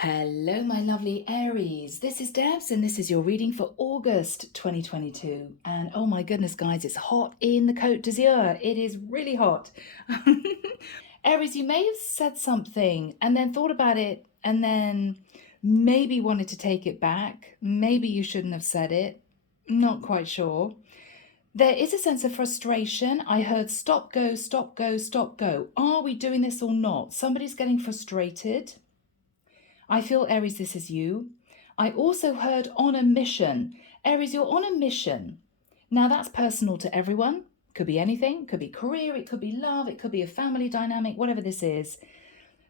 Hello, my lovely Aries. This is Debs, and this is your reading for August 2022. And oh my goodness, guys, it's hot in the Côte d'Azur. It is really hot. Aries, you may have said something and then thought about it and then maybe wanted to take it back. Maybe you shouldn't have said it. Not quite sure. There is a sense of frustration. I heard stop, go, stop, go, stop, go. Are we doing this or not? Somebody's getting frustrated. I feel, Aries, this is you. I also heard on a mission. Aries, you're on a mission. Now, that's personal to everyone. Could be anything. Could be career. It could be love. It could be a family dynamic, whatever this is.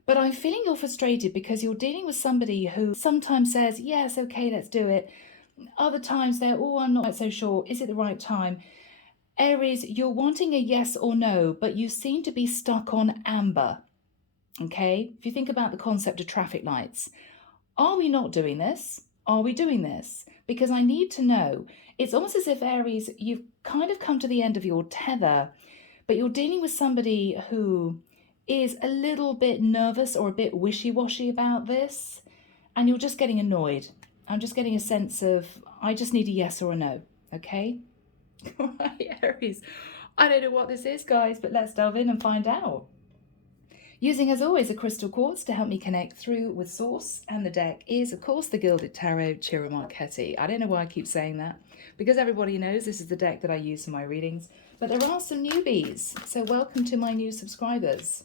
But I'm feeling you're frustrated because you're dealing with somebody who sometimes says, yes, okay, let's do it. Other times they're, oh, I'm not so sure. Is it the right time? Aries, you're wanting a yes or no, but you seem to be stuck on amber. Okay, if you think about the concept of traffic lights, are we not doing this? Are we doing this? Because I need to know. It's almost as if, Aries, you've kind of come to the end of your tether, but you're dealing with somebody who is a little bit nervous or a bit wishy-washy about this, and you're just getting annoyed. I'm just getting a sense of, I just need a yes or a no, okay? All right, Aries. I don't know what this is, guys, but let's delve in and find out. Using, as always, a crystal quartz to help me connect through with source, and the deck is, of course, the Gilded Tarot, Ciro Marchetti. I don't know why I keep saying that, because everybody knows this is the deck that I use for my readings, but there are some newbies, so welcome to my new subscribers.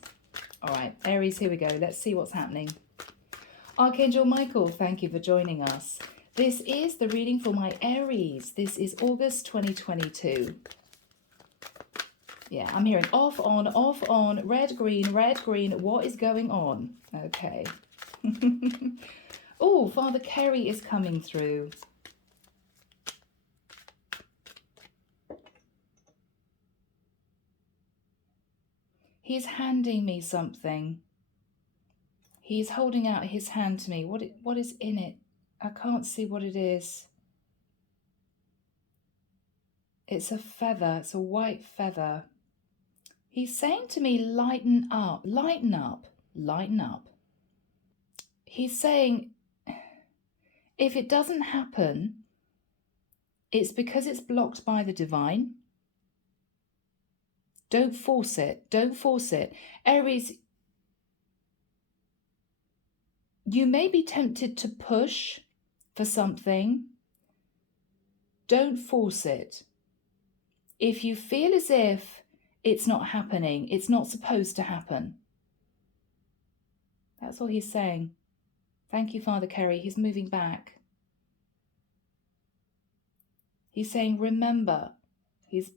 All right, Aries, here we go. Let's see what's happening. Archangel Michael, thank you for joining us. This is the reading for my Aries. This is August 2022. Yeah, I'm hearing off, on, red, green, what is going on? Okay. Oh, Father Kerry is coming through. He's handing me something. He's holding out his hand to me. What is in it? I can't see what it is. It's a feather. It's a white feather. He's saying to me, lighten up, lighten up, lighten up. He's saying, if it doesn't happen, it's because it's blocked by the divine. Don't force it. Don't force it. Aries, you may be tempted to push for something. Don't force it. If you feel as if it's not happening, it's not supposed to happen. That's all he's saying. Thank you, Father Kerry. He's moving back. He's saying, remember. He's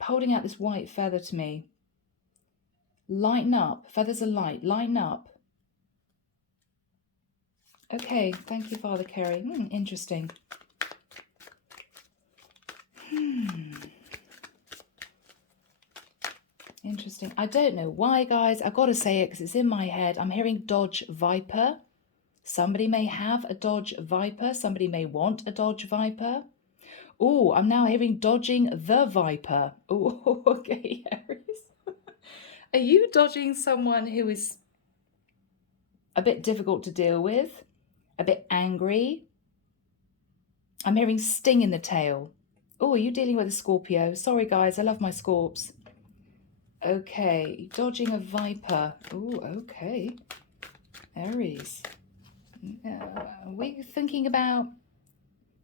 holding out this white feather to me. Lighten up. Feathers are light. Lighten up. Okay. Thank you, Father Kerry. Interesting. Interesting. I don't know why, guys. I've got to say it because it's in my head. I'm hearing Dodge Viper. Somebody may have a Dodge Viper. Somebody may want a Dodge Viper. Oh, I'm now hearing dodging the Viper. Oh, okay, Aries. Are you dodging someone who is a bit difficult to deal with? A bit angry? I'm hearing sting in the tail. Oh, are you dealing with a Scorpio? Sorry, guys. I love my Scorps. Okay, dodging a Viper. Oh, okay. Aries. Are we thinking about...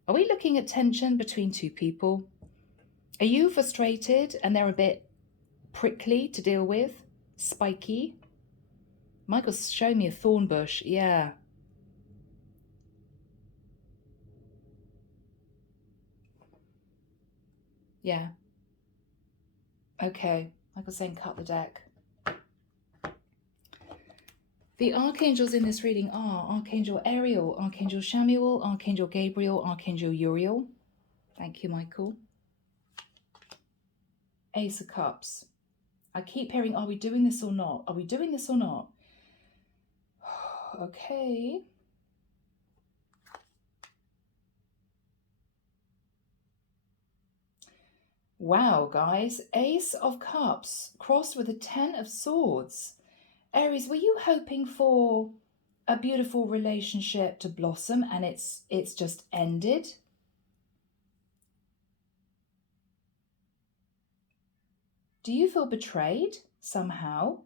Are we looking at tension between two people? Are you frustrated and they're a bit prickly to deal with? Spiky? Michael's showing me a thorn bush. Yeah. Yeah. Okay. Michael's saying cut the deck. The archangels in this reading are Archangel Ariel, Archangel Samuel, Archangel Gabriel, Archangel Uriel. Thank you, Michael. Ace of Cups. I keep hearing, are we doing this or not? Are we doing this or not? Okay. Wow, guys. Ace of Cups crossed with a 10 of Swords. Aries, were you hoping for a beautiful relationship to blossom and it's just ended. Do you feel betrayed somehow?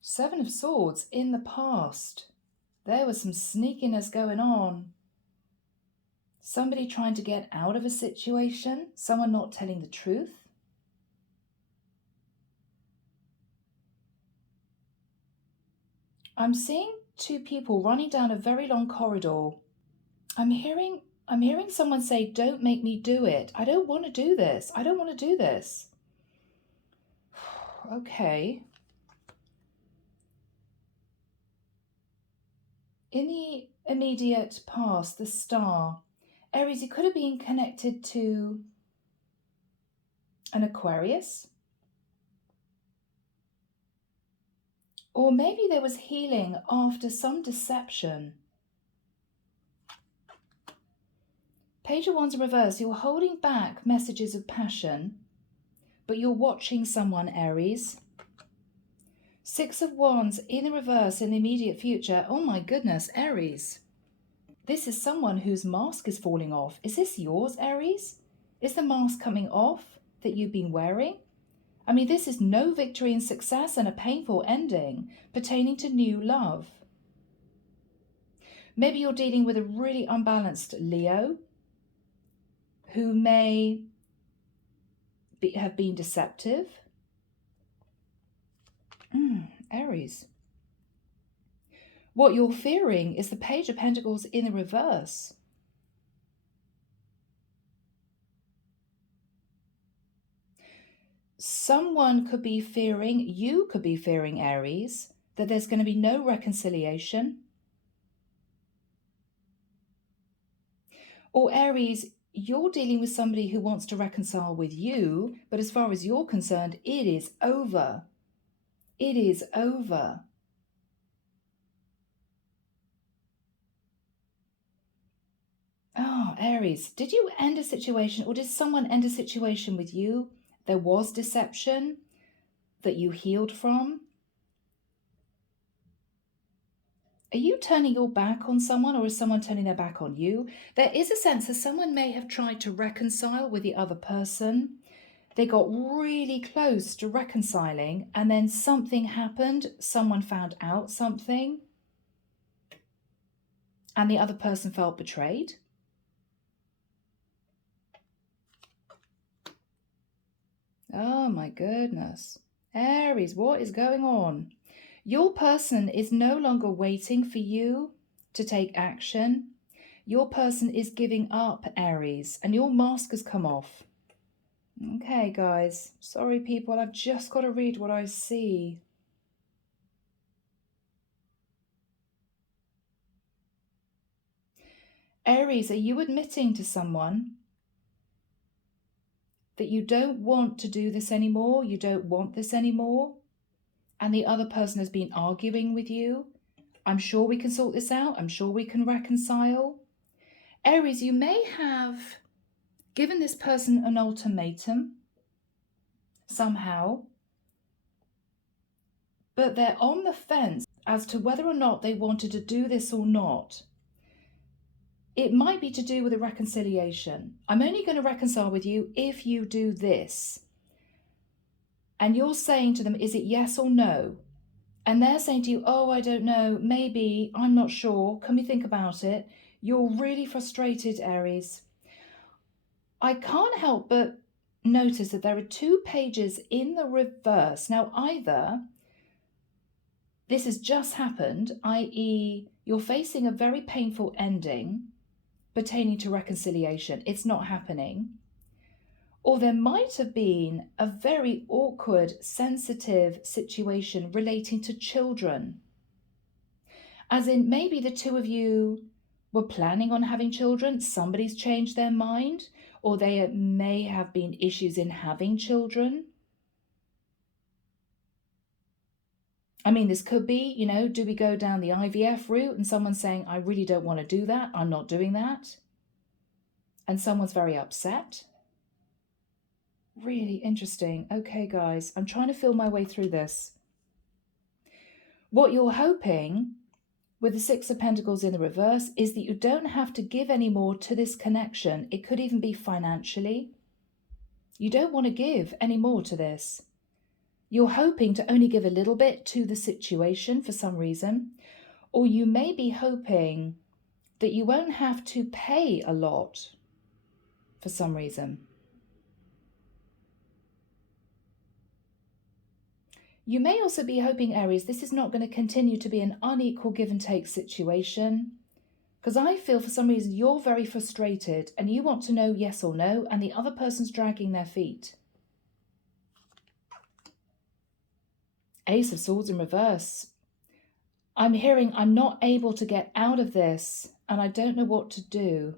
Seven of Swords in the past. There was some sneakiness going on. Somebody trying to get out of a situation, someone not telling the truth. I'm seeing two people running down a very long corridor. I'm hearing someone say, "Don't make me do it. I don't want to do this. I don't want to do this." Okay. In the immediate past, the Star. Aries, you could have been connected to an Aquarius. Or maybe there was healing after some deception. Page of Wands in reverse. You're holding back messages of passion, but you're watching someone, Aries. Six of Wands in the reverse in the immediate future. Oh my goodness, Aries. This is someone whose mask is falling off. Is this yours, Aries? Is the mask coming off that you've been wearing? I mean, this is no victory and success and a painful ending pertaining to new love. Maybe you're dealing with a really unbalanced Leo who may have been deceptive. Aries. What you're fearing is the Page of Pentacles in the reverse. Someone could be fearing, you could be fearing, Aries, that there's going to be no reconciliation. Or Aries, you're dealing with somebody who wants to reconcile with you, but as far as you're concerned, it is over. It is over. Oh, Aries, did you end a situation or did someone end a situation with you? There was deception that you healed from. Are you turning your back on someone or is someone turning their back on you? There is a sense that someone may have tried to reconcile with the other person. They got really close to reconciling and then something happened. Someone found out something and the other person felt betrayed. Oh my goodness. Aries, what is going on? Your person is no longer waiting for you to take action. Your person is giving up, Aries, and your mask has come off. Okay, guys. Sorry, people. I've just got to read what I see. Aries, are you admitting to someone that you don't want to do this anymore? You don't want this anymore? And the other person has been arguing with you? I'm sure we can sort this out. I'm sure we can reconcile. Aries, you may have given this person an ultimatum somehow, but they're on the fence as to whether or not they wanted to do this or not. It might be to do with a reconciliation. I'm only going to reconcile with you if you do this. And you're saying to them, is it yes or no? And they're saying to you, oh, I don't know, maybe, I'm not sure. Can we think about it? You're really frustrated, Aries. I can't help but notice that there are two pages in the reverse. Now, either this has just happened, i.e. you're facing a very painful ending pertaining to reconciliation. It's not happening. Or there might have been a very awkward, sensitive situation relating to children. As in, maybe the two of you were planning on having children, somebody's changed their mind, or there may have been issues in having children. I mean, this could be, you know, do we go down the IVF route and someone's saying, I really don't want to do that, I'm not doing that. And someone's very upset. Really interesting. Okay, guys, I'm trying to feel my way through this. What you're hoping with the Six of Pentacles in the reverse is that you don't have to give any more to this connection. It could even be financially. You don't want to give any more to this. You're hoping to only give a little bit to the situation for some reason, or you may be hoping that you won't have to pay a lot for some reason. You may also be hoping, Aries, this is not going to continue to be an unequal give and take situation, because I feel for some reason you're very frustrated and you want to know yes or no, and the other person's dragging their feet. Ace of Swords in reverse. I'm hearing I'm not able to get out of this and I don't know what to do.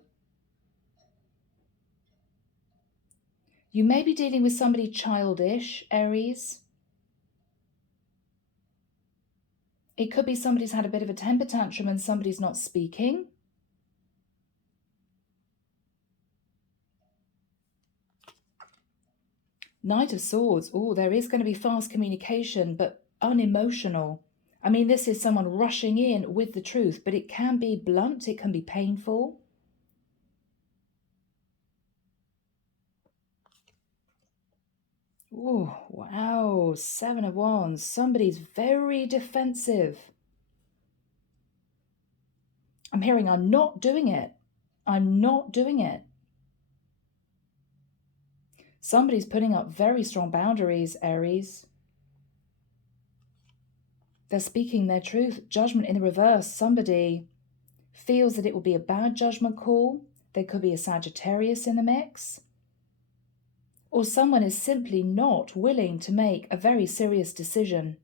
You may be dealing with somebody childish, Aries. It could be somebody's had a bit of a temper tantrum and somebody's not speaking. Knight of Swords. Oh, there is going to be fast communication, but unemotional. I mean, this is someone rushing in with the truth, but it can be blunt, it can be painful. Oh, wow. Seven of Wands. Somebody's very defensive. I'm hearing I'm not doing it. I'm not doing it. Somebody's putting up very strong boundaries, Aries. They're speaking their truth. Judgment in the reverse. Somebody feels that it will be a bad judgment call. There could be a Sagittarius in the mix. Or someone is simply not willing to make a very serious decision.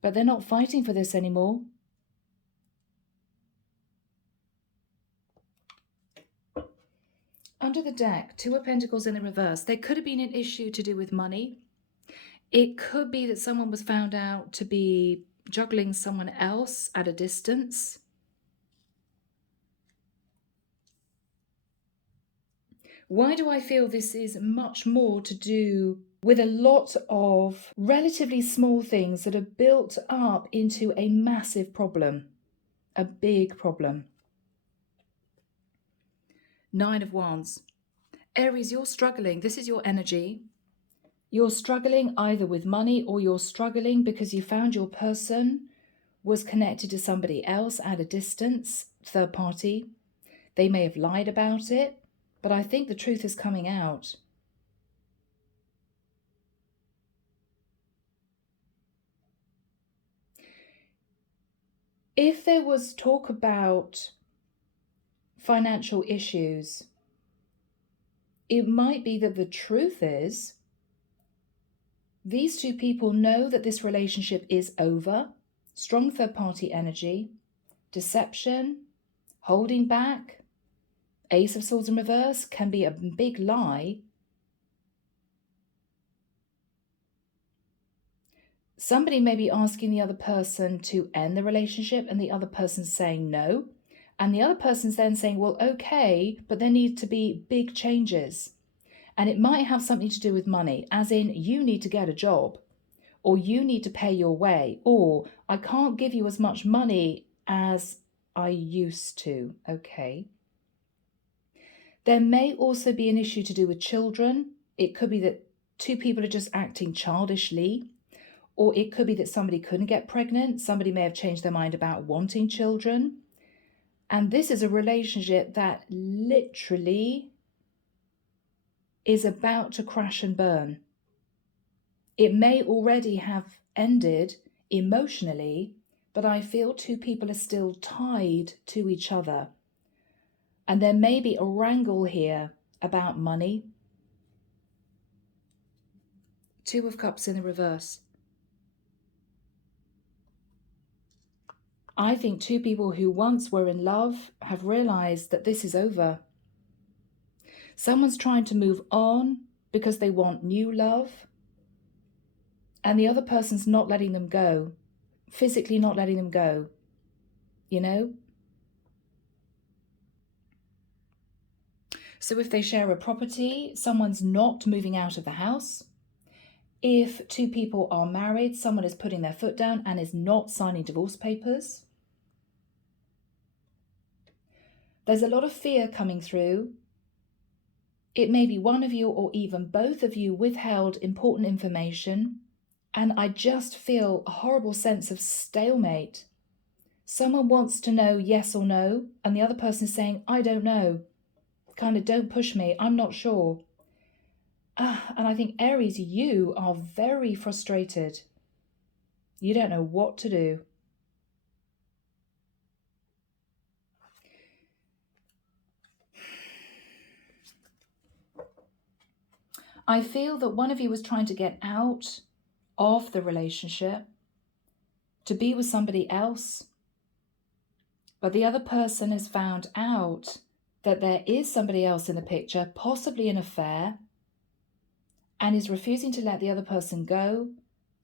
But they're not fighting for this anymore. Under the deck, Two of Pentacles in the reverse. There could have been an issue to do with money. It could be that someone was found out to be juggling someone else at a distance. Why do I feel this is much more to do with a lot of relatively small things that are built up into a massive problem, a big problem? Nine of Wands. Aries, you're struggling. This is your energy. You're struggling either with money or you're struggling because you found your person was connected to somebody else at a distance, third party. They may have lied about it, but I think the truth is coming out. If there was talk about financial issues, it might be that the truth is these two people know that this relationship is over. Strong third-party energy, deception, holding back. Ace of Swords in reverse can be a big lie. Somebody may be asking the other person to end the relationship and the other person's saying no. And the other person's then saying, well, okay, but there need to be big changes. And it might have something to do with money, as in you need to get a job, or you need to pay your way, or I can't give you as much money as I used to. Okay. There may also be an issue to do with children. It could be that two people are just acting childishly, or it could be that somebody couldn't get pregnant. Somebody may have changed their mind about wanting children. And this is a relationship that literally is about to crash and burn. It may already have ended emotionally, but I feel two people are still tied to each other. And there may be a wrangle here about money. Two of Cups in the reverse. I think two people who once were in love have realized that this is over. Someone's trying to move on because they want new love, and the other person's not letting them go, physically not letting them go, you know? So if they share a property, someone's not moving out of the house. If two people are married, someone is putting their foot down and is not signing divorce papers. There's a lot of fear coming through. It may be one of you or even both of you withheld important information. And I just feel a horrible sense of stalemate. Someone wants to know yes or no, and the other person is saying, I don't know. Kind of, don't push me, I'm not sure. And I think, Aries, you are very frustrated. You don't know what to do. I feel that one of you was trying to get out of the relationship to be with somebody else, but the other person has found out that there is somebody else in the picture, possibly an affair, and is refusing to let the other person go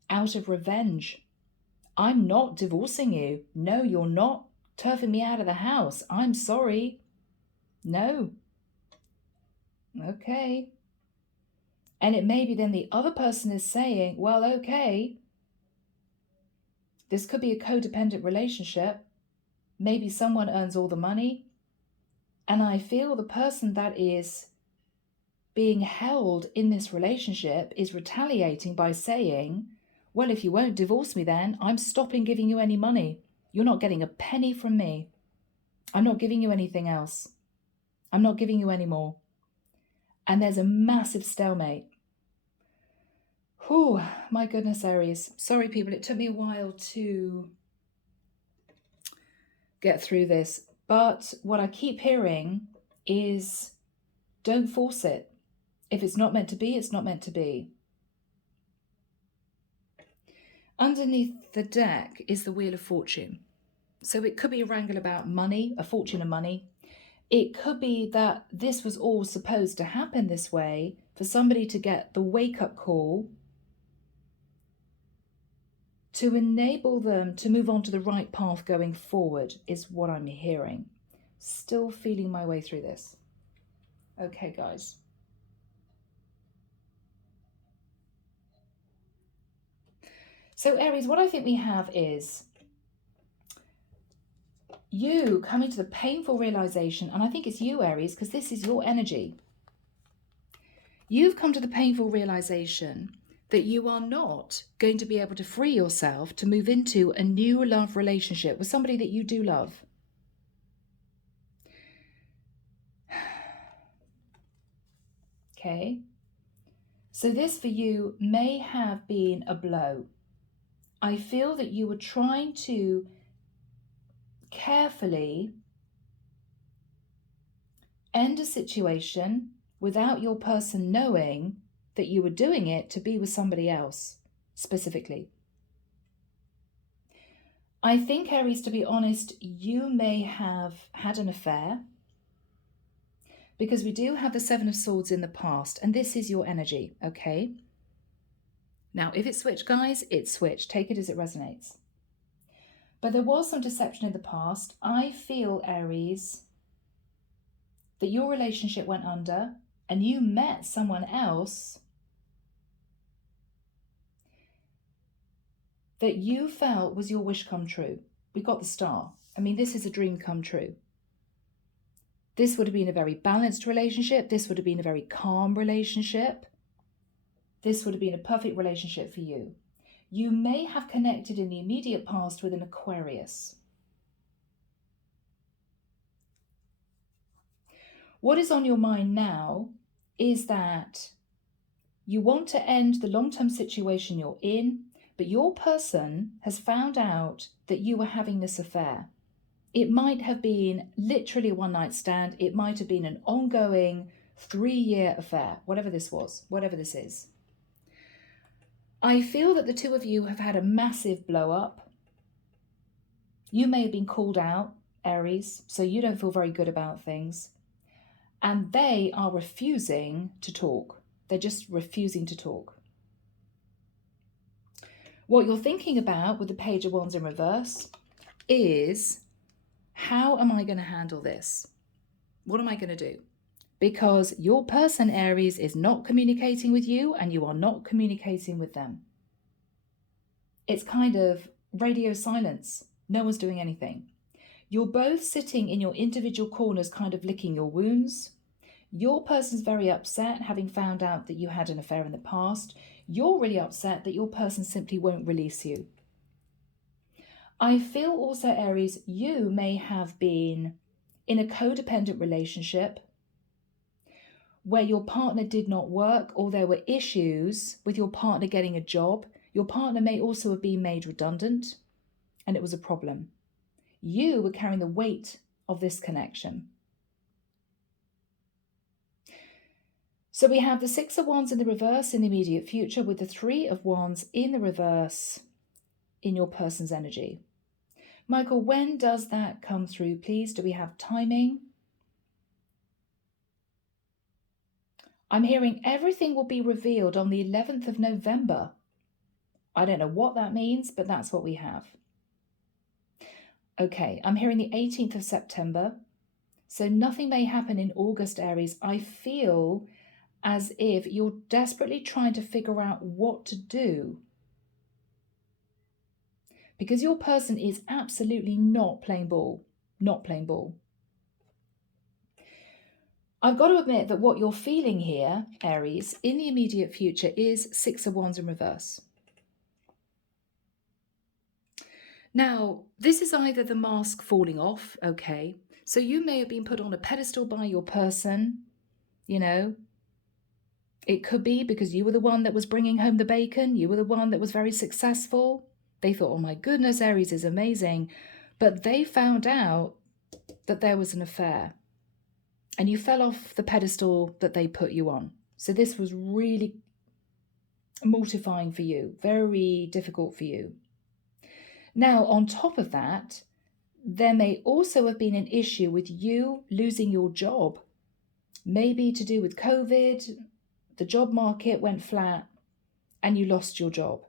out of revenge. I'm not divorcing you. No, you're not turfing me out of the house. I'm sorry. No. Okay. And it may be then the other person is saying, well, okay, this could be a codependent relationship. Maybe someone earns all the money. And I feel the person that is being held in this relationship is retaliating by saying, well, if you won't divorce me, then I'm stopping giving you any money. You're not getting a penny from me. I'm not giving you anything else. I'm not giving you any more. And there's a massive stalemate. Whew, my goodness, Aries. Sorry, people, it took me a while to get through this. But what I keep hearing is don't force it. If it's not meant to be, it's not meant to be. Underneath the deck is the Wheel of Fortune. So it could be a wrangle about money, a fortune of money. It could be that this was all supposed to happen this way for somebody to get the wake-up call to enable them to move on to the right path going forward, is what I'm hearing. Still feeling my way through this. Okay, guys. So, Aries, what I think we have is you coming to the painful realization, and I think it's you, Aries, because this is your energy. You've come to the painful realization that you are not going to be able to free yourself to move into a new love relationship with somebody that you do love. Okay. So this for you may have been a blow. I feel that you were trying to carefully end a situation without your person knowing that you were doing it to be with somebody else specifically. I think, Aries, to be honest, you may have had an affair, because we do have the Seven of Swords in the past, and this is your energy, okay? Now, if it switched, guys, it switched. Take it as it resonates. But there was some deception in the past. I feel, Aries, that your relationship went under and you met someone else that you felt was your wish come true. We got the star. I mean, this is a dream come true. This would have been a very balanced relationship. This would have been a very calm relationship. This would have been a perfect relationship for you. You may have connected in the immediate past with an Aquarius. What is on your mind now is that you want to end the long-term situation you're in, but your person has found out that you were having this affair. It might have been literally a one-night stand. It might have been an ongoing 3-year affair, whatever this was, whatever this is. I feel that the two of you have had a massive blow-up. You may have been called out, Aries, so you don't feel very good about things. And they are refusing to talk. They're just refusing to talk. What you're thinking about with the Page of Wands in reverse is, how am I going to handle this? What am I going to do? because your person, Aries, is not communicating with you and you are not communicating with them. It's kind of radio silence. No one's doing anything. You're both sitting in your individual corners, kind of licking your wounds. Your person's very upset, having found out that you had an affair in the past. You're really upset that your person simply won't release you. I feel also, Aries, you may have been in a codependent relationship where your partner did not work, or there were issues with your partner getting a job. Your partner may also have been made redundant, and it was a problem. You were carrying the weight of this connection. So we have the Six of Wands in the reverse in the immediate future, with the Three of Wands in the reverse in your person's energy. Michael, when does that come through, please? Do we have timing? I'm hearing everything will be revealed on the 11th of November. I don't know what that means, but that's what we have. Okay, I'm hearing the 18th of September. So nothing may happen in August, Aries. I feel as if you're desperately trying to figure out what to do, because your person is absolutely not playing ball. Not playing ball. I've got to admit that what you're feeling here, Aries, in the immediate future is Six of Wands in reverse. Now, this is either the mask falling off, okay? So you may have been put on a pedestal by your person, you know. It could be because you were the one that was bringing home the bacon. You were the one that was very successful. They thought, oh my goodness, Aries is amazing. But they found out that there was an affair. And you fell off the pedestal that they put you on. So this was really mortifying for you, very difficult for you. Now, on top of that, there may also have been an issue with you losing your job. Maybe to do with COVID, the job market went flat and you lost your job.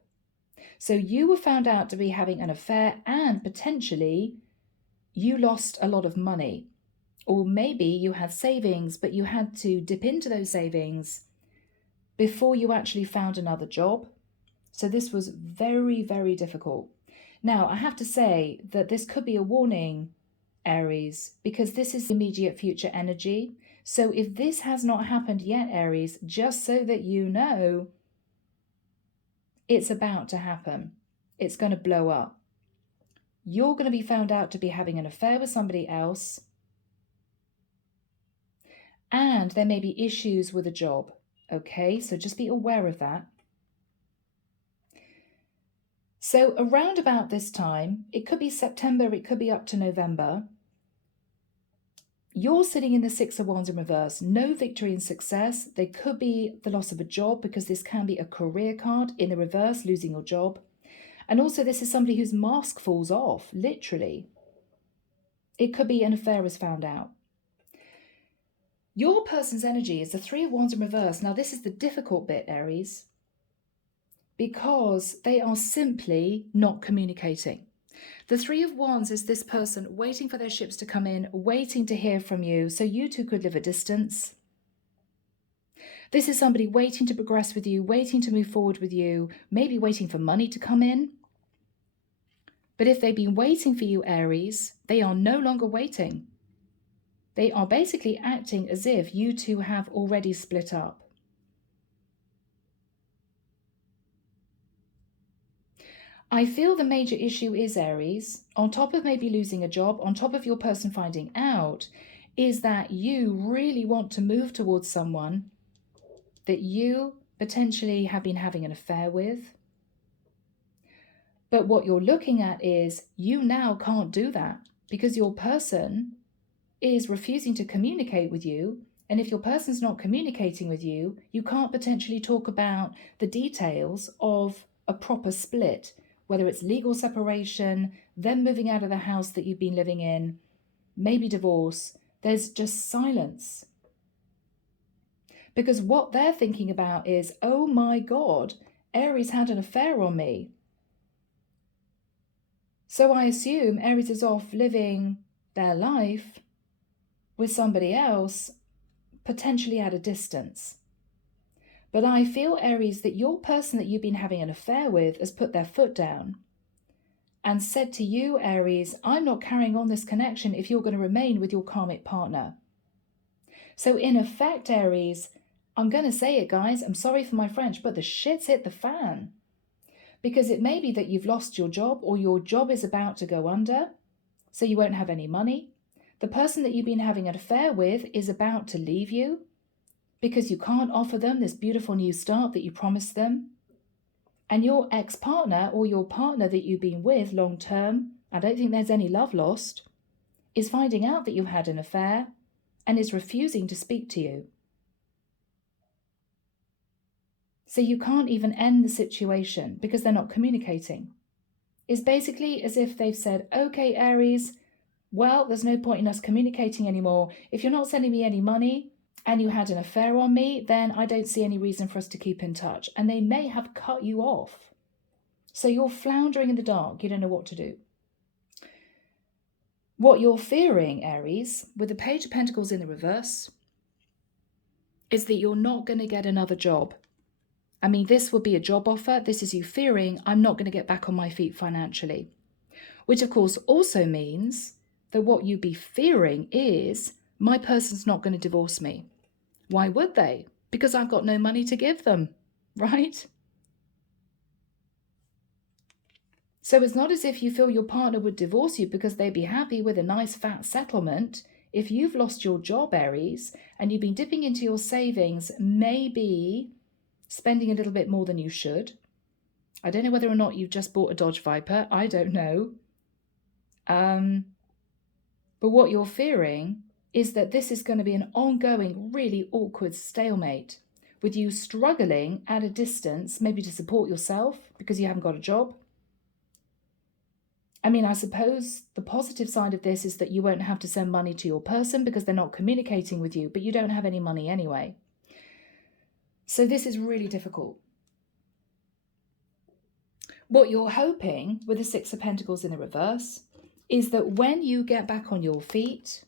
So you were found out to be having an affair, and potentially you lost a lot of money. Or maybe you had savings, but you had to dip into those savings before you actually found another job. So this was very, very difficult. Now, I have to say that this could be a warning, Aries, because this is immediate future energy. So if this has not happened yet, Aries, just so that you know, it's about to happen. It's going to blow up. You're going to be found out to be having an affair with somebody else. And there may be issues with a job. Okay, so just be aware of that. So around about this time, it could be September, it could be up to November, you're sitting in the Six of Wands in reverse. No victory and success. There could be the loss of a job, because this can be a career card in the reverse, losing your job. And also this is somebody whose mask falls off, literally. It could be an affair is found out. Your person's energy is the Three of Wands in reverse. Now this is the difficult bit, Aries, because they are simply not communicating. The Three of Wands is this person waiting for their ships to come in, waiting to hear from you, so you two could live a distance. This is somebody waiting to progress with you, waiting to move forward with you, maybe waiting for money to come in. But if they've been waiting for you, Aries, they are no longer waiting. They are basically acting as if you two have already split up. I feel the major issue is, Aries, on top of maybe losing a job, on top of your person finding out, is that you really want to move towards someone that you potentially have been having an affair with. But what you're looking at is you now can't do that because your person is refusing to communicate with you. And if your person's not communicating with you, you can't potentially talk about the details of a proper split, whether it's legal separation, them moving out of the house that you've been living in, maybe divorce. There's just silence. Because what they're thinking about is, oh my God, Aries had an affair on me. So I assume Aries is off living their life with somebody else, potentially at a distance. But I feel, Aries, that your person that you've been having an affair with has put their foot down and said to you, Aries, I'm not carrying on this connection if you're going to remain with your karmic partner. So in effect, Aries, I'm going to say it, guys, I'm sorry for my French, but the shit's hit the fan. Because it may be that you've lost your job or your job is about to go under, so you won't have any money. The person that you've been having an affair with is about to leave you because you can't offer them this beautiful new start that you promised them. And your ex-partner or your partner that you've been with long term, I don't think there's any love lost, is finding out that you had an affair and is refusing to speak to you. So you can't even end the situation because they're not communicating. It's basically as if they've said, okay, Aries, well, there's no point in us communicating anymore. If you're not sending me any money and you had an affair on me, then I don't see any reason for us to keep in touch. And they may have cut you off. So you're floundering in the dark. You don't know what to do. What you're fearing, Aries, with the Page of Pentacles in the reverse, is that you're not going to get another job. I mean, this would be a job offer. This is you fearing, I'm not going to get back on my feet financially. Which, of course, also means that what you'd be fearing is, my person's not going to divorce me. Why would they? Because I've got no money to give them, right? So it's not as if you feel your partner would divorce you because they'd be happy with a nice fat settlement. If you've lost your job, Aries, and you've been dipping into your savings, maybe spending a little bit more than you should. I don't know whether or not you've just bought a Dodge Viper. I don't know. But what you're fearing is that this is going to be an ongoing, really awkward stalemate with you struggling at a distance, maybe to support yourself because you haven't got a job. I mean, I suppose the positive side of this is that you won't have to send money to your person because they're not communicating with you, but you don't have any money anyway. So this is really difficult. What you're hoping with the Six of Pentacles in the reverse is that when you get back on your feet,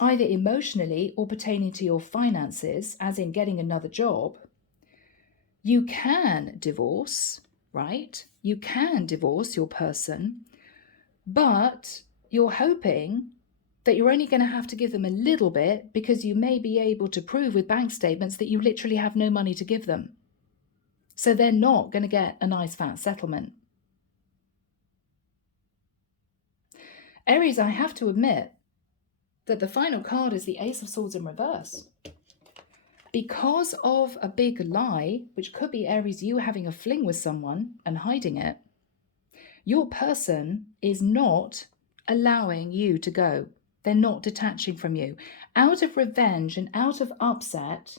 either emotionally or pertaining to your finances, as in getting another job, you can divorce, right? You can divorce your person, but you're hoping that you're only going to have to give them a little bit because you may be able to prove with bank statements that you literally have no money to give them. So they're not going to get a nice fat settlement. Aries, I have to admit that the final card is the Ace of Swords in reverse. Because of a big lie, which could be, Aries, you having a fling with someone and hiding it, your person is not allowing you to go. They're not detaching from you. Out of revenge and out of upset,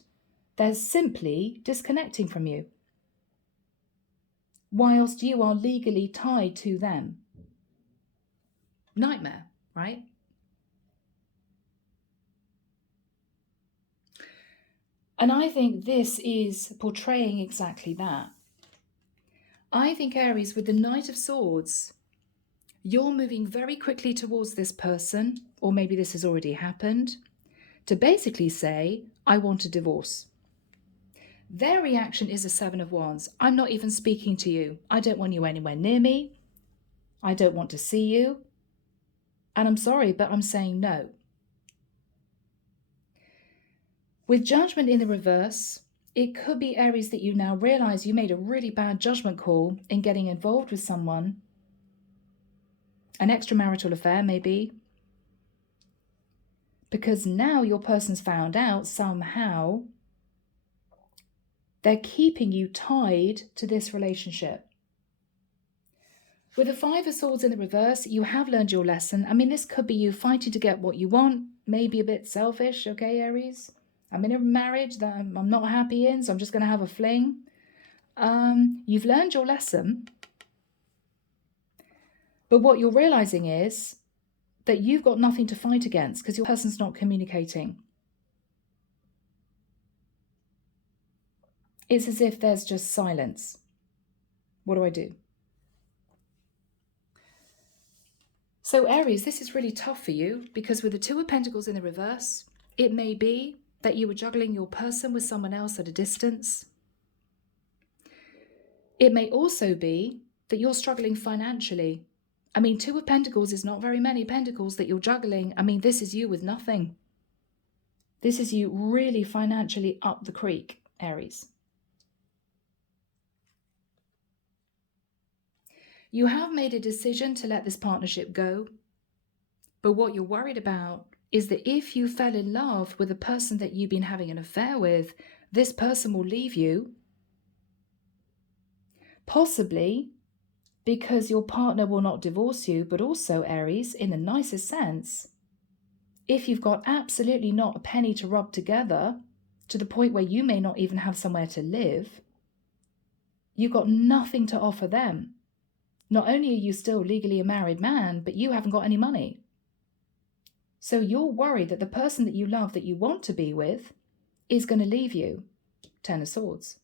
they're simply disconnecting from you, whilst you are legally tied to them. Nightmare, right? And I think this is portraying exactly that. I think, Aries, with the Knight of Swords, you're moving very quickly towards this person, or maybe this has already happened, to basically say, I want a divorce. Their reaction is a Seven of Wands. I'm not even speaking to you. I don't want you anywhere near me. I don't want to see you. And I'm sorry, but I'm saying no. With Judgment in the reverse, it could be, Aries, that you now realize you made a really bad judgment call in getting involved with someone. An extramarital affair, maybe. Because now your person's found out somehow they're keeping you tied to this relationship. With the Five of Swords in the reverse, you have learned your lesson. I mean, this could be you fighting to get what you want, maybe a bit selfish, okay, Aries? I'm in a marriage that I'm not happy in, so I'm just going to have a fling. You've learned your lesson. But what you're realizing is that you've got nothing to fight against because your person's not communicating. It's as if there's just silence. What do I do? So Aries, this is really tough for you because with the Two of Pentacles in the reverse, it may be that you were juggling your person with someone else at a distance. It may also be that you're struggling financially. I mean, 2 of Pentacles is not very many Pentacles that you're juggling. I mean, this is you with nothing. This is you really financially up the creek, Aries. You have made a decision to let this partnership go. But what you're worried about is that if you fell in love with a person that you've been having an affair with, this person will leave you. Possibly because your partner will not divorce you, but also, Aries, in the nicest sense, if you've got absolutely not a penny to rub together, to the point where you may not even have somewhere to live, you've got nothing to offer them. Not only are you still legally a married man, but you haven't got any money. So you're worried that the person that you love, that you want to be with, is going to leave you. 10 of Swords.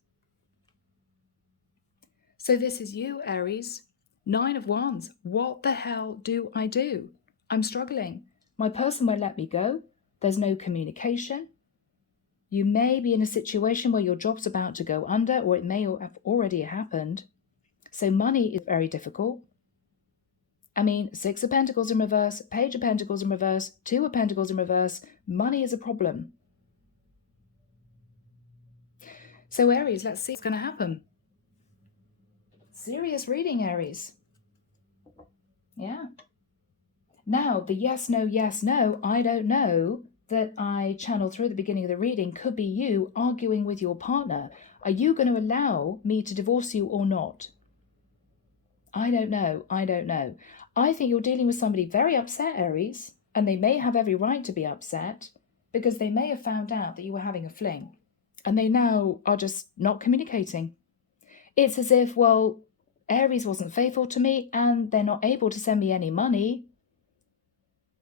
So this is you, Aries. 9 of Wands. What the hell do I do? I'm struggling. My person won't let me go. There's no communication. You may be in a situation where your job's about to go under, or it may have already happened. So money is very difficult. I mean, 6 of Pentacles in reverse, Page of Pentacles in reverse, 2 of Pentacles in reverse. Money is a problem. So Aries, let's see what's going to happen. Serious reading, Aries. Yeah. Now, the yes, no, I don't know that I channeled through the beginning of the reading could be you arguing with your partner. Are you going to allow me to divorce you or not? I don't know. I think you're dealing with somebody very upset, Aries, and they may have every right to be upset because they may have found out that you were having a fling and they now are just not communicating. It's as if, well, Aries wasn't faithful to me and they're not able to send me any money.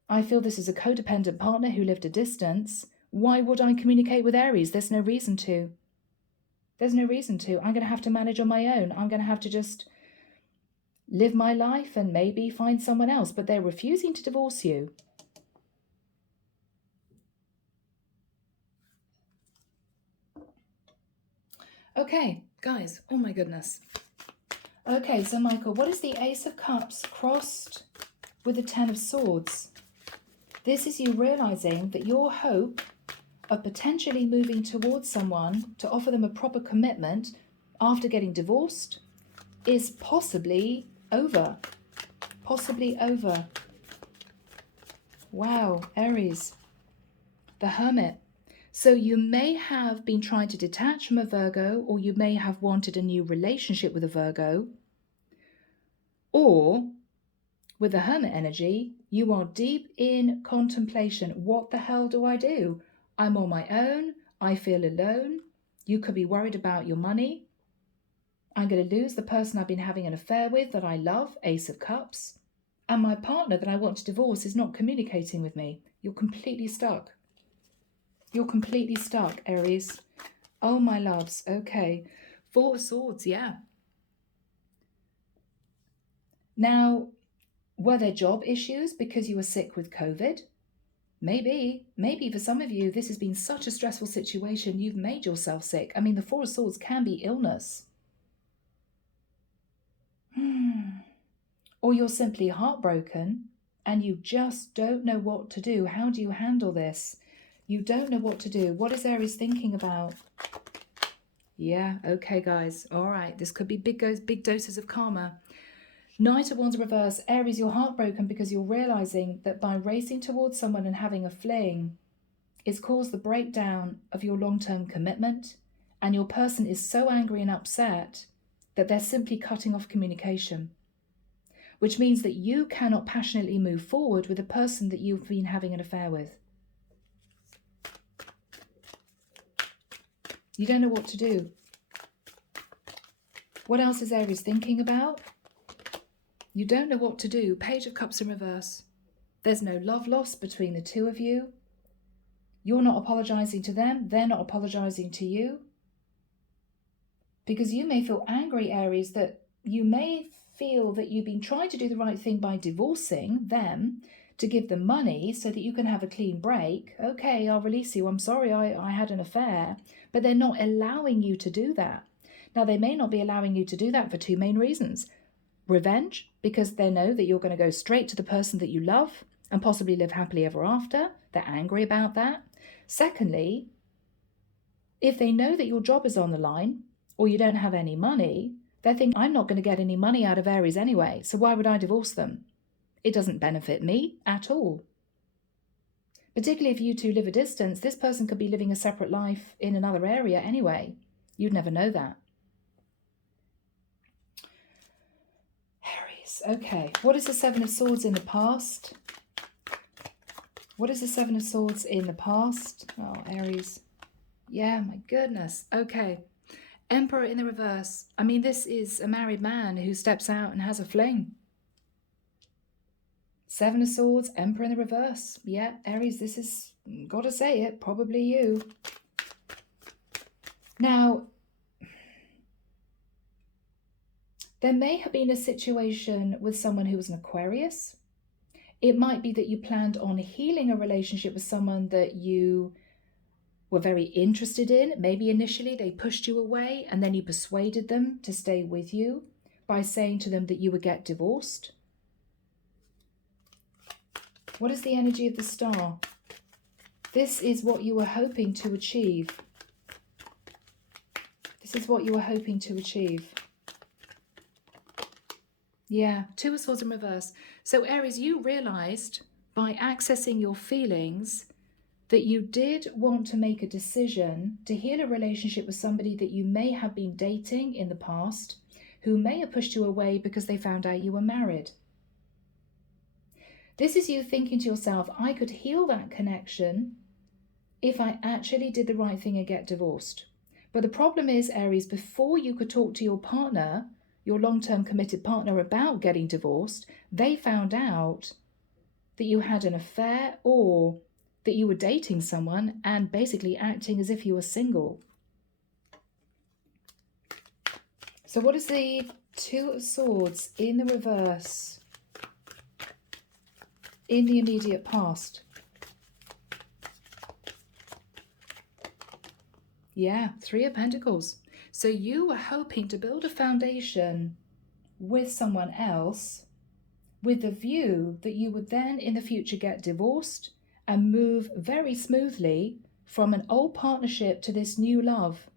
I feel this is a codependent partner who lived a distance. Why would I communicate with Aries? There's no reason to. I'm going to have to manage on my own. I'm going to have to just live my life and maybe find someone else. But they're refusing to divorce you. Okay, guys. Oh my goodness. Okay, so Michael, what is the Ace of Cups crossed with the 10 of Swords? This is you realizing that your hope of potentially moving towards someone to offer them a proper commitment after getting divorced is possibly over. Wow, Aries. The Hermit. So you may have been trying to detach from a Virgo, or you may have wanted a new relationship with a Virgo, or with the Hermit energy, you are deep in contemplation. What the hell do I do? I'm on my own. I feel alone. You could be worried about your money. I'm going to lose the person I've been having an affair with that I love, Ace of Cups. And my partner that I want to divorce is not communicating with me. You're completely stuck. Aries. Oh, my loves. Okay. 4 of Swords, yeah. Now, were there job issues because you were sick with COVID? Maybe for some of you, this has been such a stressful situation, you've made yourself sick. I mean, the 4 of Swords can be illness. Or you're simply heartbroken and you just don't know what to do. How do you handle this? You don't know what to do. What is Aries thinking about? Yeah, okay, guys. All right, this could be big doses of karma. Knight of Wands reverse. Aries, you're heartbroken because you're realizing that by racing towards someone and having a fling, it's caused the breakdown of your long-term commitment, and your person is so angry and upset that they're simply cutting off communication, which means that you cannot passionately move forward with a person that you've been having an affair with. You don't know what to do. What else is Aries thinking about? You don't know what to do. Page of Cups in reverse. There's no love lost between the two of you. You're not apologizing to them. They're not apologizing to you. Because you may feel angry, Aries, that you may feel that you've been trying to do the right thing by divorcing them to give them money so that you can have a clean break. Okay, I'll release you. I'm sorry I had an affair. But they're not allowing you to do that. Now, they may not be allowing you to do that for two main reasons. Revenge, because they know that you're going to go straight to the person that you love and possibly live happily ever after. They're angry about that. Secondly, if they know that your job is on the line or you don't have any money, they're thinking, I'm not going to get any money out of Aries anyway, so why would I divorce them? It doesn't benefit me at all. Particularly if you two live a distance, this person could be living a separate life in another area anyway. You'd never know that. Aries, okay. What is the Seven of Swords in the past? What is the Seven of Swords in the past? Oh, Aries. Yeah, my goodness. Okay. Emperor in the reverse. I mean, this is a married man who steps out and has a fling. Seven of Swords, Emperor in the reverse. Yeah, Aries, this is, gotta say it, probably you. Now, there may have been a situation with someone who was an Aquarius. It might be that you planned on healing a relationship with someone that you were very interested in. Maybe initially they pushed you away and then you persuaded them to stay with you by saying to them that you would get divorced. What is the energy of the Star? This is what you were hoping to achieve. This is what you were hoping to achieve. Yeah, Two of Swords in reverse. So Aries, you realized by accessing your feelings that you did want to make a decision to heal a relationship with somebody that you may have been dating in the past, who may have pushed you away because they found out you were married. This is you thinking to yourself, I could heal that connection if I actually did the right thing and get divorced. But the problem is, Aries, before you could talk to your partner, your long-term committed partner, about getting divorced, they found out that you had an affair or that you were dating someone and basically acting as if you were single. So what is the Two of Swords in the reverse in the immediate past? Yeah, Three of Pentacles. So you were hoping to build a foundation with someone else with the view that you would then in the future get divorced and move very smoothly from an old partnership to this new love.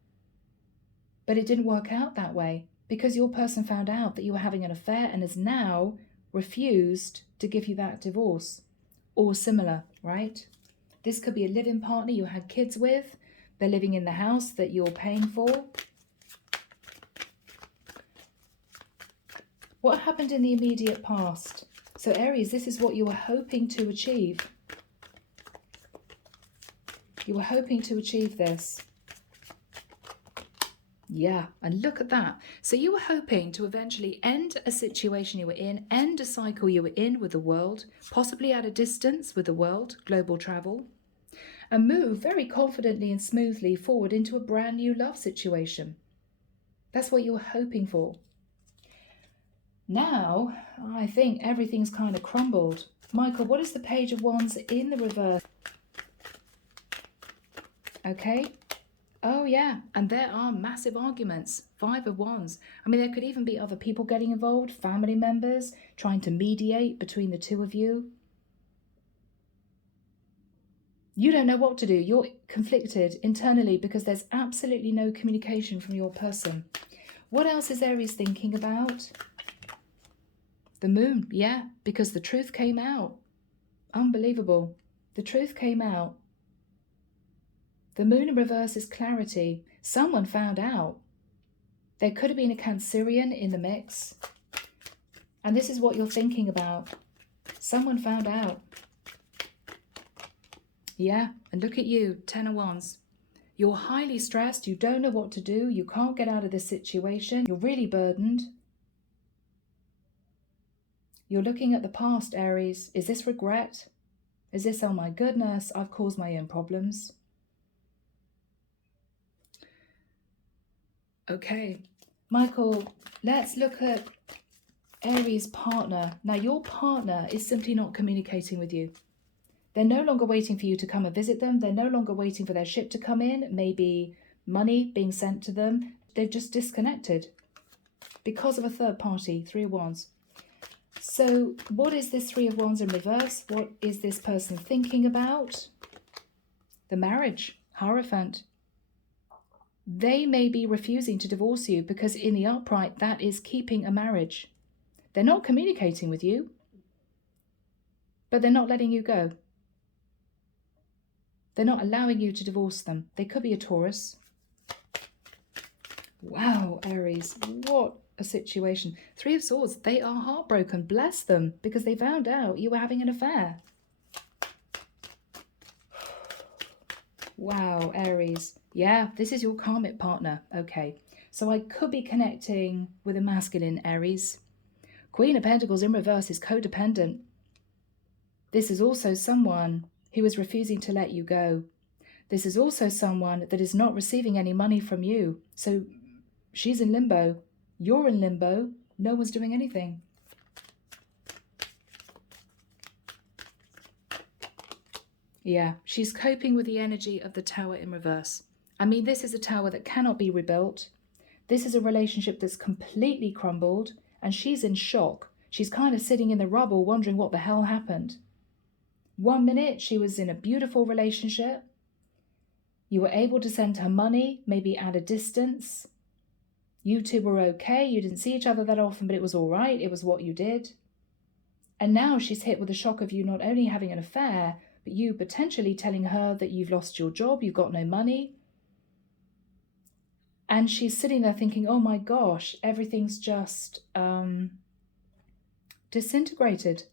But it didn't work out that way because your person found out that you were having an affair and has now refused to give you that divorce or similar, right? This could be a live-in partner you had kids with. They're living in the house that you're paying for. What happened in the immediate past? So Aries, this is what you were hoping to achieve. You were hoping to achieve this. Yeah, and look at that. So you were hoping to eventually end a situation you were in, end a cycle you were in with the world, possibly at a distance with the world, global travel, and move very confidently and smoothly forward into a brand new love situation. That's what you were hoping for. Now, I think everything's kind of crumbled. Michael, what is the Page of Wands in the reverse? Okay. Oh, yeah. And there are massive arguments. Five of Wands. I mean, there could even be other people getting involved, family members, trying to mediate between the two of you. You don't know what to do. You're conflicted internally because there's absolutely no communication from your person. What else is Aries thinking about? The moon, yeah, because the truth came out. Unbelievable. The truth came out. The moon in reverse is clarity. Someone found out. There could have been a Cancerian in the mix. And this is what you're thinking about. Someone found out. Yeah, and look at you, Ten of Wands. You're highly stressed. You don't know what to do. You can't get out of this situation. You're really burdened. You're looking at the past, Aries. Is this regret? Is this, oh my goodness, I've caused my own problems? Okay, Michael, let's look at Aries partner. Now, your partner is simply not communicating with you. They're no longer waiting for you to come and visit them. They're no longer waiting for their ship to come in, maybe money being sent to them. They've just disconnected because of a third party, Three of Wands. So what is this Three of Wands in reverse? What is this person thinking about? The marriage, Hierophant. They may be refusing to divorce you because in the upright, that is keeping a marriage. They're not communicating with you, but they're not letting you go. They're not allowing you to divorce them. They could be a Taurus. Wow, Aries, what a situation. Three of Swords, they are heartbroken. Bless them, because they found out you were having an affair. Wow, Aries. Yeah, this is your karmic partner. Okay, so I could be connecting with a masculine, Aries. Queen of Pentacles in reverse is codependent. This is also someone who is refusing to let you go. This is also someone that is not receiving any money from you. So she's in limbo. You're in limbo. No one's doing anything. Yeah, she's coping with the energy of the Tower in reverse. I mean, this is a tower that cannot be rebuilt. This is a relationship that's completely crumbled, and she's in shock. She's kind of sitting in the rubble wondering what the hell happened. 1 minute, she was in a beautiful relationship. You were able to send her money, maybe at a distance. You two were okay. You didn't see each other that often, but it was all right. It was what you did. And now she's hit with the shock of you not only having an affair, but you potentially telling her that you've lost your job, you've got no money. And she's sitting there thinking, oh my gosh, everything's just disintegrated.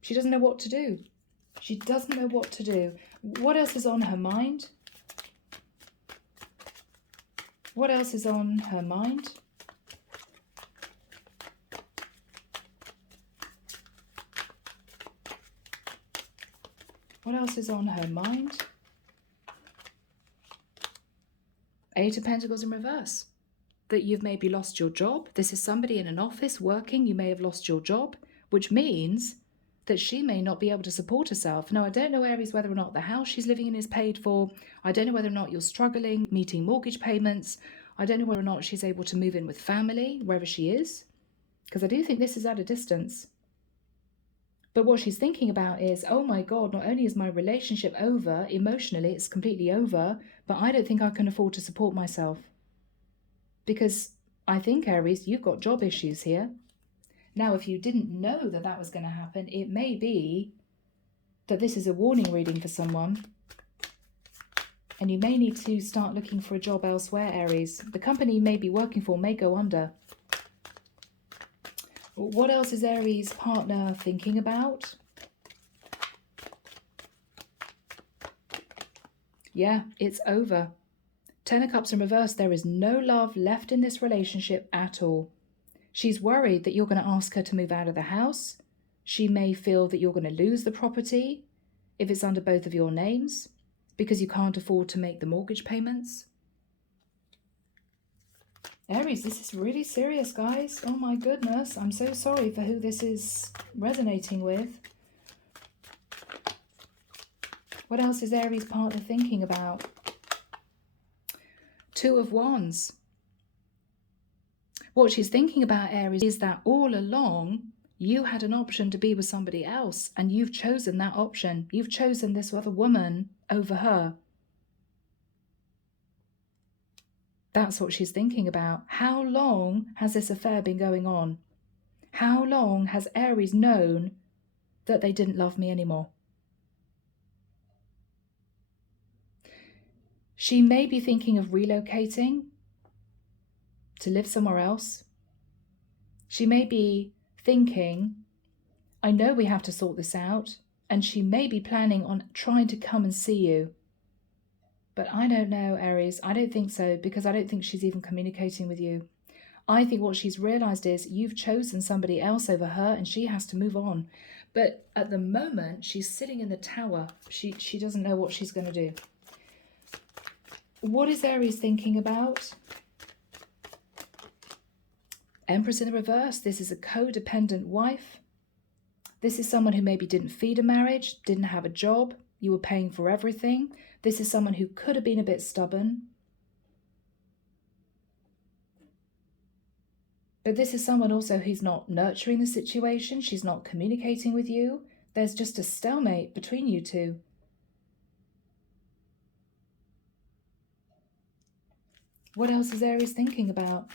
She doesn't know what to do. She doesn't know what to do. What else is on her mind? What else is on her mind? What else is on her mind? Eight of Pentacles in reverse. That you've maybe lost your job. This is somebody in an office working. You may have lost your job, which means that she may not be able to support herself. Now, I don't know, Aries, whether or not the house she's living in is paid for. I don't know whether or not you're struggling meeting mortgage payments. I don't know whether or not she's able to move in with family, wherever she is, because I do think this is at a distance. But what she's thinking about is, oh my God, not only is my relationship over, emotionally it's completely over, but I don't think I can afford to support myself. Because I think, Aries, you've got job issues here. Now, if you didn't know that that was going to happen, it may be that this is a warning reading for someone. And you may need to start looking for a job elsewhere, Aries. The company you may be working for may go under. What else is Aries' partner thinking about? Yeah, it's over. 10 of Cups in reverse. There is no love left in this relationship at all. She's worried that you're going to ask her to move out of the house. She may feel that you're going to lose the property if it's under both of your names because you can't afford to make the mortgage payments. Aries, this is really serious, guys. Oh my goodness. I'm so sorry for who this is resonating with. What else is Aries' partner thinking about? Two of Wands. What she's thinking about, Aries, is that all along you had an option to be with somebody else and you've chosen that option. You've chosen this other woman over her. That's what she's thinking about. How long has this affair been going on? How long has Aries known that they didn't love me anymore? She may be thinking of relocating to live somewhere else. She may be thinking, I know we have to sort this out, and she may be planning on trying to come and see you. But I don't know, Aries. I don't think so, because I don't think she's even communicating with you. I think what she's realized is you've chosen somebody else over her and she has to move on. But at the moment, she's sitting in the tower. She doesn't know what she's going to do. What is Aries thinking about? Empress in the reverse. This is a codependent wife. This is someone who maybe didn't feed a marriage, didn't have a job. You were paying for everything. This is someone who could have been a bit stubborn. But this is someone also who's not nurturing the situation. She's not communicating with you. There's just a stalemate between you two. What else is Aries thinking about?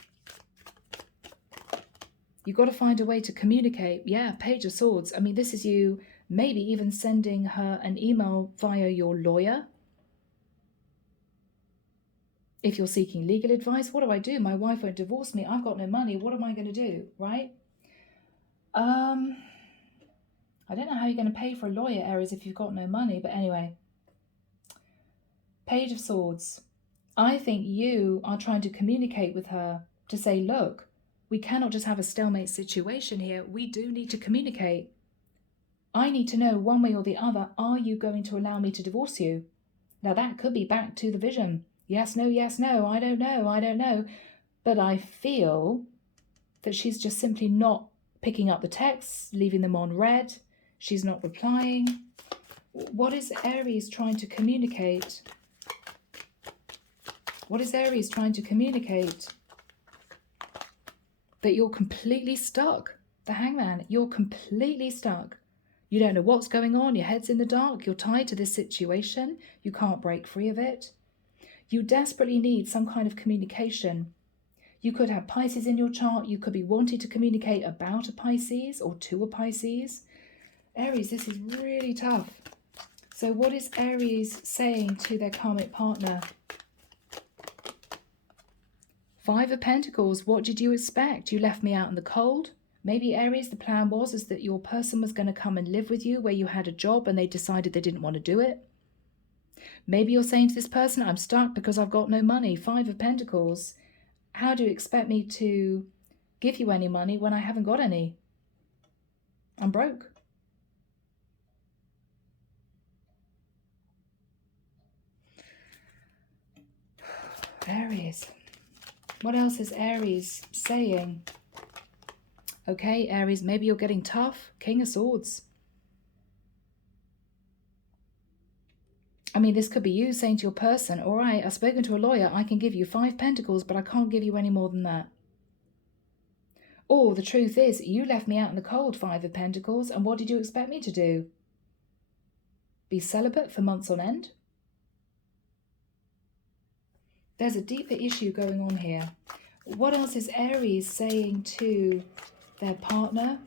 You've got to find a way to communicate. Yeah, Page of Swords. I mean, this is you maybe even sending her an email via your lawyer. If you're seeking legal advice, what do I do? My wife won't divorce me. I've got no money. What am I going to do, right? I don't know how you're going to pay for a lawyer, Aries, if you've got no money. But anyway, Page of Swords. I think you are trying to communicate with her to say, look, we cannot just have a stalemate situation here. We do need to communicate. I need to know one way or the other, are you going to allow me to divorce you? Now that could be back to the vision. Yes, no, I don't know. But I feel that she's just simply not picking up the texts, leaving them on read. She's not replying. What is Aries trying to communicate? What is Aries trying to communicate? That you're completely stuck. The Hangman, you're completely stuck. You don't know what's going on. Your head's in the dark. You're tied to this situation. You can't break free of it. You desperately need some kind of communication. You could have Pisces in your chart. You could be wanting to communicate about a Pisces or to a Pisces. Aries, this is really tough. So what is Aries saying to their karmic partner? Five of Pentacles, what did you expect? You left me out in the cold. Maybe Aries, the plan was that your person was going to come and live with you where you had a job and they decided they didn't want to do it. Maybe you're saying to this person, I'm stuck because I've got no money. Five of Pentacles. How do you expect me to give you any money when I haven't got any? I'm broke. Aries. What else is Aries saying? Okay, Aries, maybe you're getting tough. King of Swords. I mean, this could be you saying to your person, all right, I've spoken to a lawyer. I can give you 5 Pentacles, but I can't give you any more than that. Or the truth is, you left me out in the cold, 5 of Pentacles, and what did you expect me to do? Be celibate for months on end? There's a deeper issue going on here. What else is Aries saying to their partner?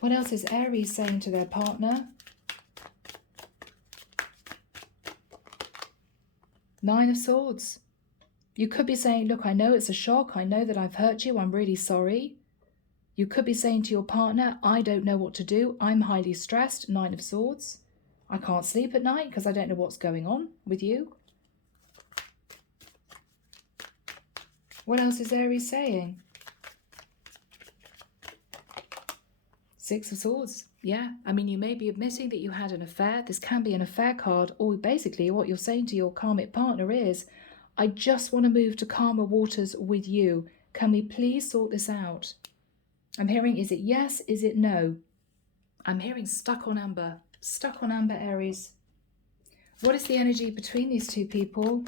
What else is Aries saying to their partner? 9 of Swords. You could be saying, look, I know it's a shock. I know that I've hurt you. I'm really sorry. You could be saying to your partner, I don't know what to do. I'm highly stressed. 9 of Swords. I can't sleep at night because I don't know what's going on with you. What else is Aries saying? 6 of Swords. Yeah, I mean, you may be admitting that you had an affair. This can be an affair card. Or basically what you're saying to your karmic partner is, I just want to move to calmer waters with you. Can we please sort this out? I'm hearing, is it yes? Is it no? I'm hearing stuck on amber. Stuck on amber, Aries. What is the energy between these two people?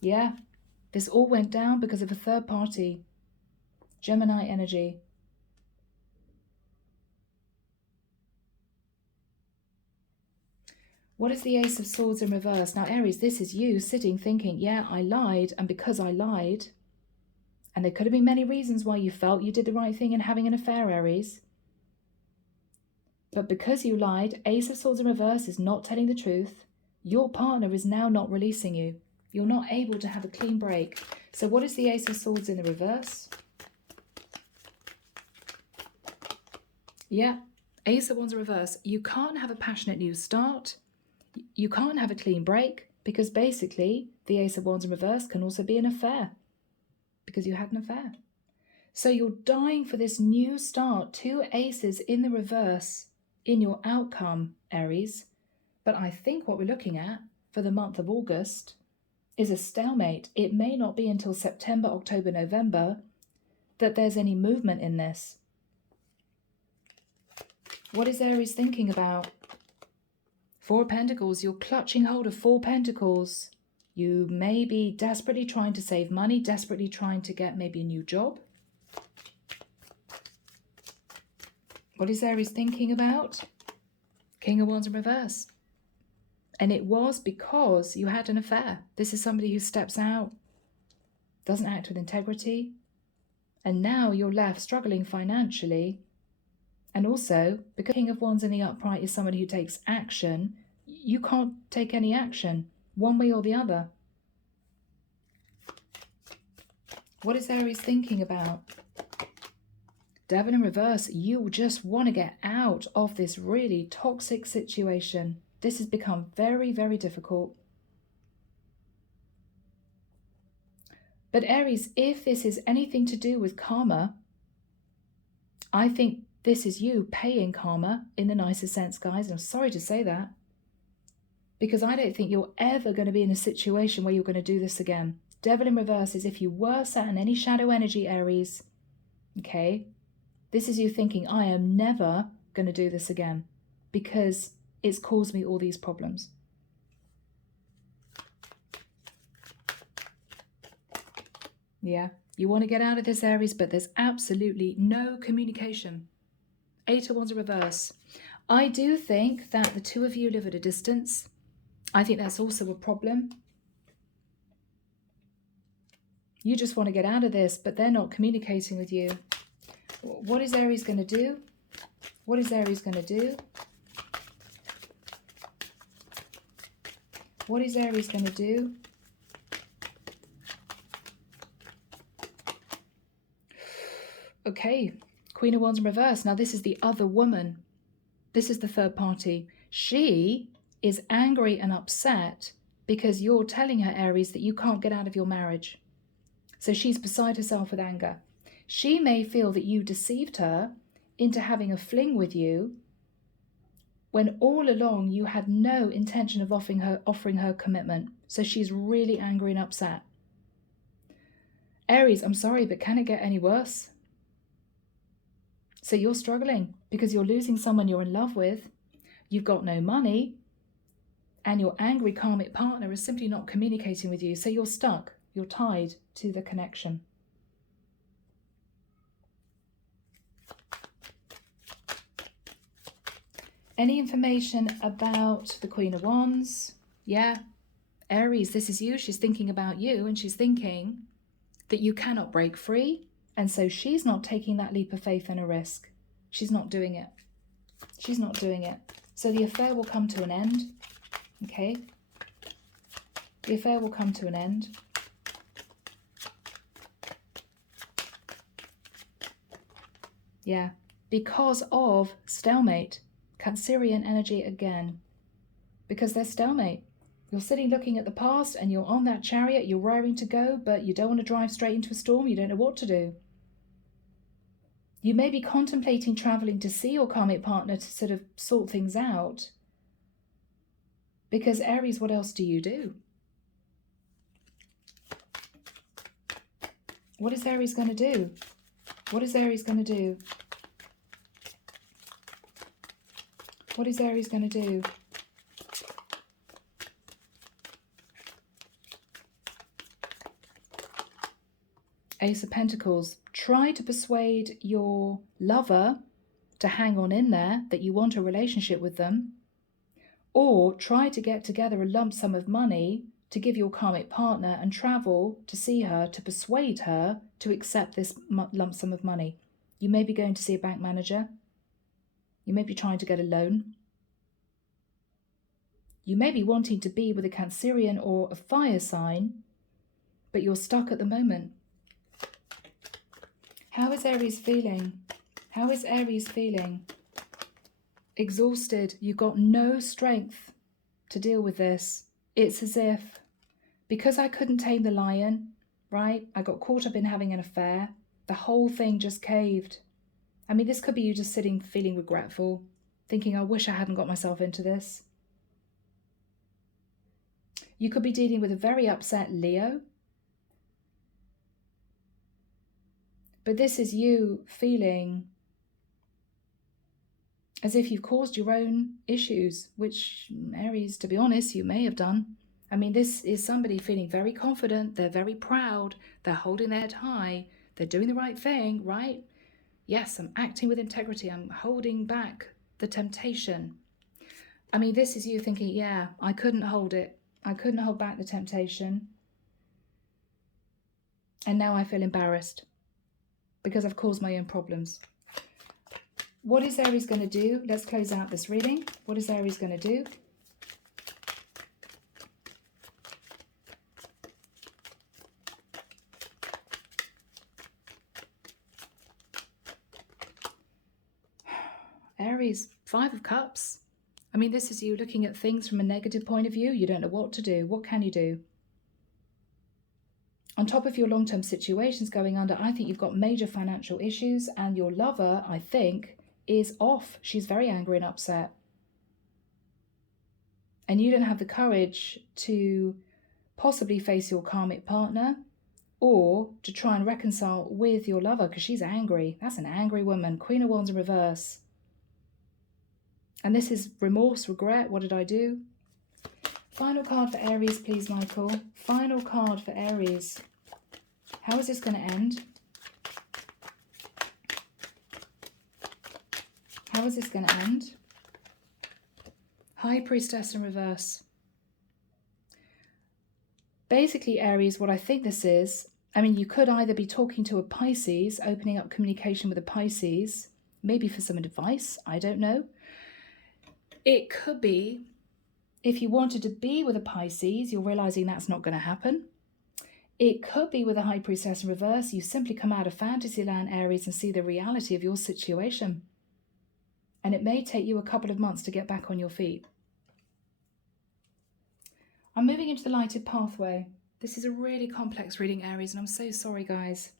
Yeah. This all went down because of a third party. Gemini energy. What is the Ace of Swords in reverse? Now, Aries, this is you sitting thinking, yeah, I lied. And because I lied, and there could have been many reasons why you felt you did the right thing in having an affair, Aries. But because you lied, Ace of Swords in reverse is not telling the truth. Your partner is now not releasing you. You're not able to have a clean break. So what is the Ace of Swords in the reverse? Yeah, Ace of Wands in reverse. You can't have a passionate new start. You can't have a clean break because basically the Ace of Wands in reverse can also be an affair because you had an affair. So you're dying for this new start. 2 aces in the reverse in your outcome, Aries. But I think what we're looking at for the month of August is a stalemate. It may not be until September, October, November that there's any movement in this. What is Aries thinking about? Four of Pentacles, you're clutching hold of Four Pentacles. You may be desperately trying to save money, desperately trying to get maybe a new job. What is Aries thinking about? King of Wands in reverse. And it was because you had an affair. This is somebody who steps out, doesn't act with integrity, and now you're left struggling financially. And also, because King of Wands in the upright is somebody who takes action, you can't take any action, one way or the other. What is Aries thinking about? Devil in reverse, you just want to get out of this really toxic situation. This has become very, very difficult. But Aries, if this is anything to do with karma, I think this is you paying karma in the nicest sense, guys. And I'm sorry to say that, because I don't think you're ever going to be in a situation where you're going to do this again. Devil in reverse is if you were sat in any shadow energy, Aries, okay, this is you thinking, I am never going to do this again because it's caused me all these problems. Yeah, you want to get out of this, Aries, but there's absolutely no communication. Eight of Wands in reverse. I do think that the two of you live at a distance. I think that's also a problem. You just want to get out of this, but they're not communicating with you. What is Aries going to do? What is Aries going to do? What is Aries going to do? Okay, Queen of Wands in reverse. Now this is the other woman. This is the third party. She is angry and upset because you're telling her, Aries, that you can't get out of your marriage. So she's beside herself with anger. She may feel that you deceived her into having a fling with you when all along you had no intention of offering her commitment. So she's really angry and upset. Aries, I'm sorry, but can it get any worse? So you're struggling because you're losing someone you're in love with. You've got no money. And your angry karmic partner is simply not communicating with you. So you're stuck. You're tied to the connection. Any information about the Queen of Wands? Yeah. Aries, this is you. She's thinking about you, and she's thinking that you cannot break free. And so she's not taking that leap of faith and a risk. She's not doing it. She's not doing it. So the affair will come to an end. Okay? The affair will come to an end. Yeah. Because of stalemate. Cancerian energy again. Because they're stalemate. You're sitting looking at the past and you're on that chariot. You're raring to go, but you don't want to drive straight into a storm. You don't know what to do. You may be contemplating traveling to see your karmic partner to sort of sort things out. Because Aries, what else do you do? What is Aries going to do? What is Aries going to do? What is Aries going to do? Ace of Pentacles. Try to persuade your lover to hang on in there, that you want a relationship with them. Or try to get together a lump sum of money to give your karmic partner and travel to see her, to persuade her to accept this lump sum of money. You may be going to see a bank manager. You may be trying to get a loan. You may be wanting to be with a Cancerian or a fire sign, but you're stuck at the moment. How is Aries feeling? How is Aries feeling? Exhausted. You've got no strength to deal with this. It's as if, because I couldn't tame the lion, right? I got caught up in having an affair. The whole thing just caved. I mean, this could be you just sitting feeling regretful, thinking, I wish I hadn't got myself into this. You could be dealing with a very upset Leo. But this is you feeling as if you've caused your own issues, which, Aries, to be honest, you may have done. I mean, this is somebody feeling very confident. They're very proud. They're holding their head high. They're doing the right thing, right? Yes, I'm acting with integrity. I'm holding back the temptation. I mean, this is you thinking, yeah, I couldn't hold it. I couldn't hold back the temptation. And now I feel embarrassed because I've caused my own problems. What is Aries going to do? Let's close out this reading. What is Aries going to do? Aries, 5 of Cups. I mean, this is you looking at things from a negative point of view. You don't know what to do. What can you do? On top of your long-term situations going under, I think you've got major financial issues, and your lover, I think, is off. She's very angry and upset. And you don't have the courage to possibly face your karmic partner or to try and reconcile with your lover because she's angry. That's an angry woman. Queen of Wands in reverse. And this is remorse, regret. What did I do? Final card for Aries, please, Michael. Final card for Aries. How is this going to end? How is this going to end? High Priestess in reverse. Basically, Aries, what I think this is, I mean, you could either be talking to a Pisces, opening up communication with a Pisces, maybe for some advice, I don't know. It could be, if you wanted to be with a Pisces, you're realizing that's not going to happen. It could be with a High Priestess in reverse, you simply come out of Fantasyland, Aries, and see the reality of your situation. And it may take you a couple of months to get back on your feet. I'm moving into the lighted pathway. This is a really complex reading, Aries, and I'm so sorry, guys.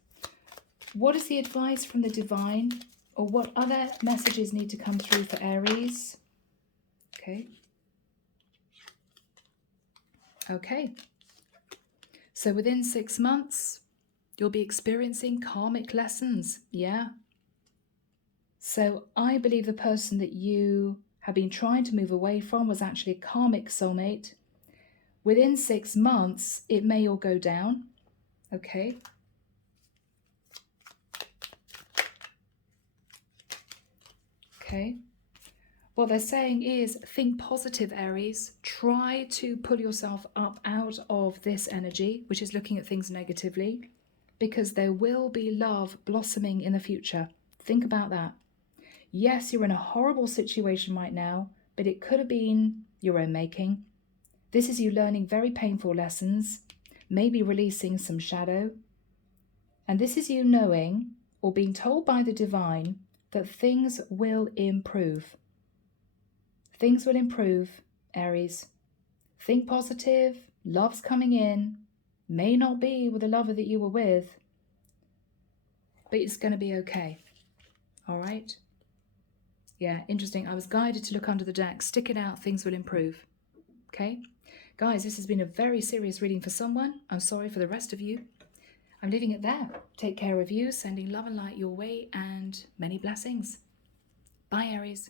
What is the advice from the divine, or what other messages need to come through for Aries? Okay. Okay. So within 6 months, you'll be experiencing karmic lessons. Yeah. So I believe the person that you have been trying to move away from was actually a karmic soulmate. Within 6 months, it may all go down. Okay. Okay. What they're saying is, think positive, Aries. Try to pull yourself up out of this energy, which is looking at things negatively, because there will be love blossoming in the future. Think about that. Yes, you're in a horrible situation right now, but it could have been your own making. This is you learning very painful lessons, maybe releasing some shadow. And this is you knowing or being told by the divine that things will improve. Things will improve, Aries. Think positive, love's coming in. May not be with the lover that you were with, but it's going to be okay. All right? Yeah, interesting. I was guided to look under the deck. Stick it out, things will improve. Okay? Guys, this has been a very serious reading for someone. I'm sorry for the rest of you. I'm leaving it there. Take care of you, sending love and light your way, and many blessings. Bye, Aries.